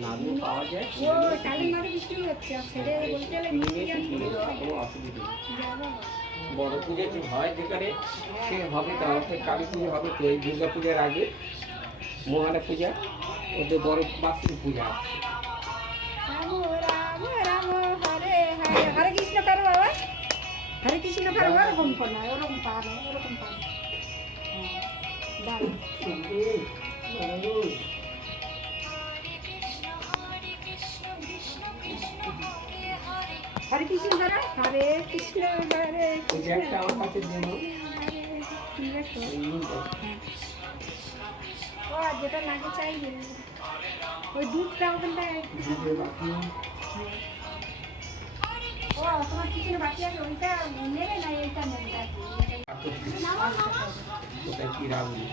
নাড়ু পাওয়া যায়। ও চালের নাড়ু বিক্রি হচ্ছে আর ছেড়ে বলতে গেলে কোনো অসুবিধা নেই। বড় পুজো যে হয় যেখানে সে হবে, তাহলে কালী পুজো হবে তো এই দুর্গা পূজার আগে মহালয়া পূজা, ওদের বড় বার্ষিক পূজা আসছে। রাম রাম রাম হরে হরে, হরে কৃষ্ণ করো বাবা, হরে কৃষ্ণ করো, ওরকম করো, ওরকম পারো, ওরকম পারো। দাঁড়া হরে কৃষ্ণ করো, হরে কৃষ্ণ হরে কৃষ্ণ। একটা আমার কাছে দেন। ও যেটা লাগে চাই ওই দুধটা ওখানটায়। ও তোমার কিচেনে বাকি আছে, ওইটা নেবে না এইটা নেবে? ওটা কি রাখবি?